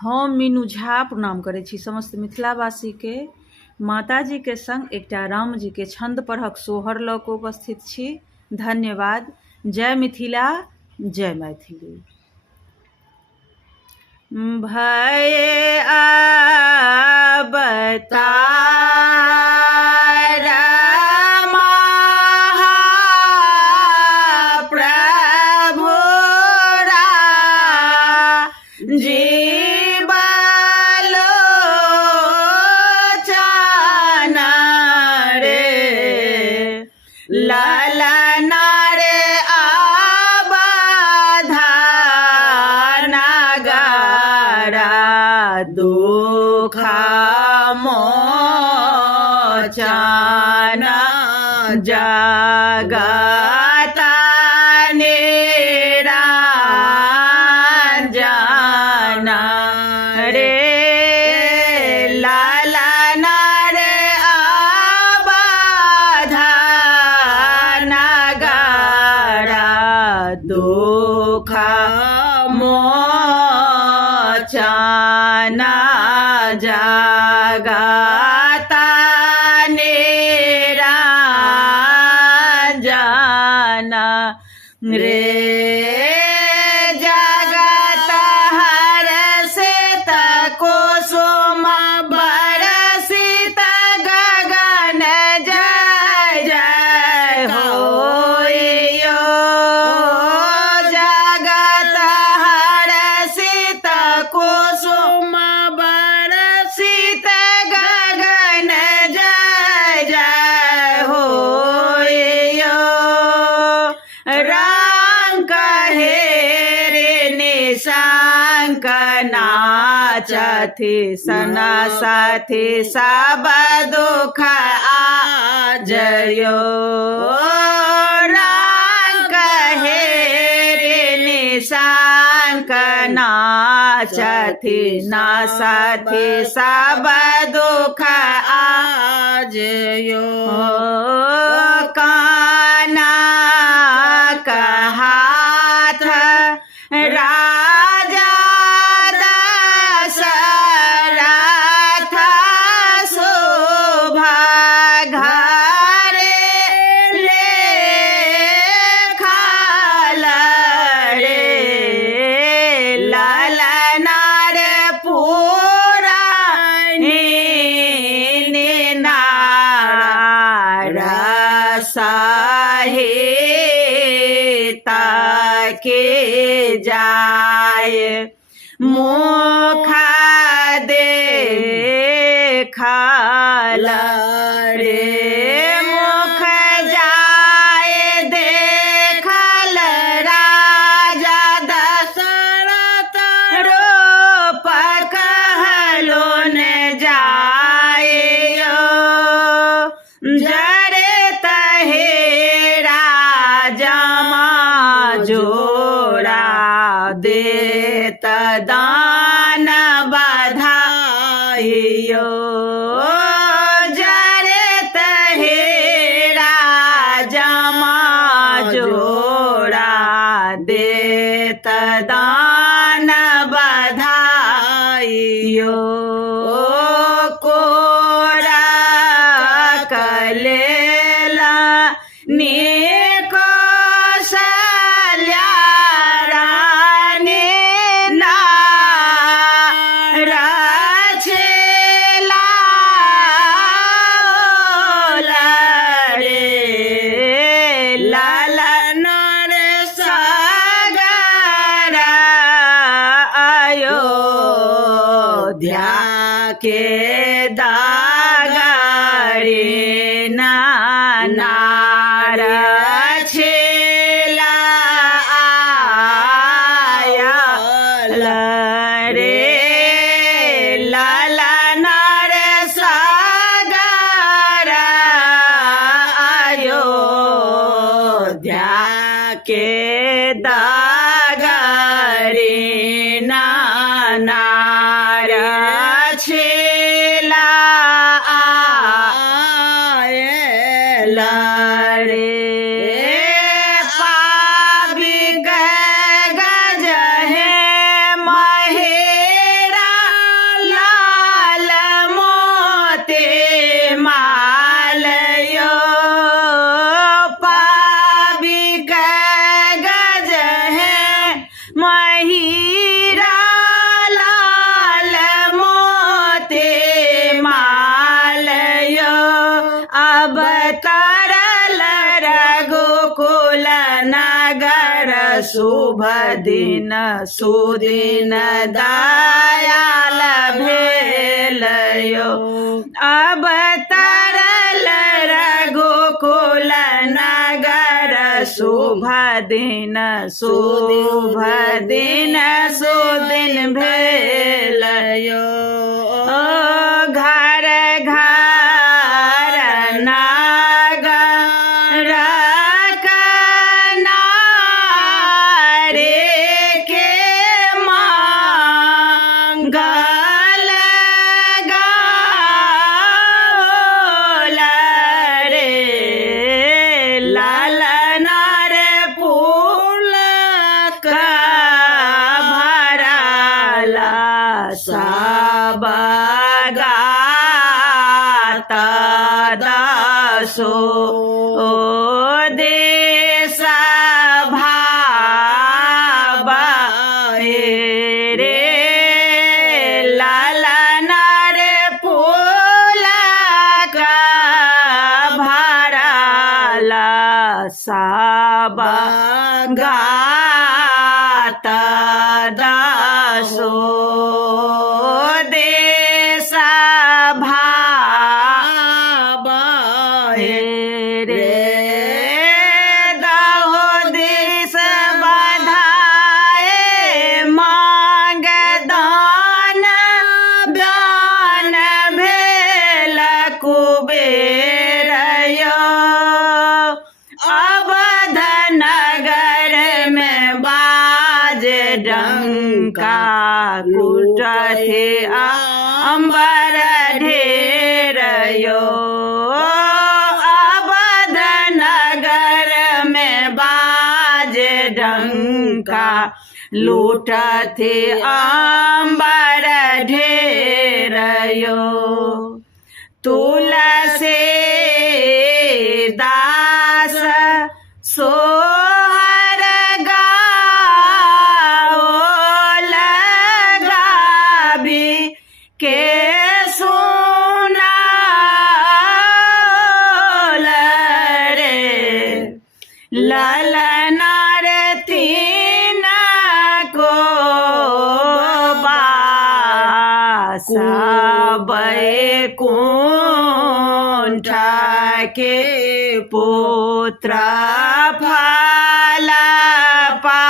हम मीनू झा प्रणाम करै छी समस्त मिथिलावासी के। माताजी के संग एकटा राम जी के छंद पढ़क सोहर लऽ कऽ उपस्थित छी। धन्यवाद। जय मिथिला, जय मैथिली। भये अवतार महाप्रभु जीवलोचन रे ललन रे दुख मोचन जगत निरंजन रे ललन रे अवधान गरा दुख मोचन जगत निरंजन रे जगत हर्षित कुसुम बरसित गगन जय जय होइयो। जगत हर्षित कुसुम बरसित गगन जय जय होइयो। रंग हेरे निशंक नाचथि सना साथी सब दुख आजयो। रंग हेरे निशंक नाचथि ना साथी सब दुख आजयो। काना हाथ राजा दशरथ शोभा घरे लेखल रे ललन रे पूरा सहिता के जाय मुख देखल रे मुख जाय देखल राजा दशरथ रूप कहलो न जायो। जरे तहे राजमा जोड़ा देत दान बधाइयो। जरे तहे राजमा जोड़ा देत दान बधाइयो। कलेला कौशल्या रानी रचेला रे ललन रे सागर अयोध्या के दागरे नार छेला आयल रे ललन रे सागर अयोध्या के दागरे नार छेला आयल रे पाबी गज है महेरा शुभ दिन सुदिन दयाल भेलयो अब तरल रघुकुल नगर शुभ दिन सुदिन भेलयो घर घर नगर कनारे के मंगल गाओल रे लालना रे फूल का भराला सब गाता दासो देश भावे रे लालना रे फूल का भराला सब गाता दासो देश भावे रे दहो दिस बधाए मांग दान दान भेल कुबेर यो अवध नगर में बाज डंका कुटथे अंबर ढेर यो अवध नगर में बाज डंका लूटथे अंबर ढेर यो तुलसी दास सोहर गाओ लगाबी के सुनाओल रे ललना रे तीन को बासा बैकुंठ के पुत्र फल पा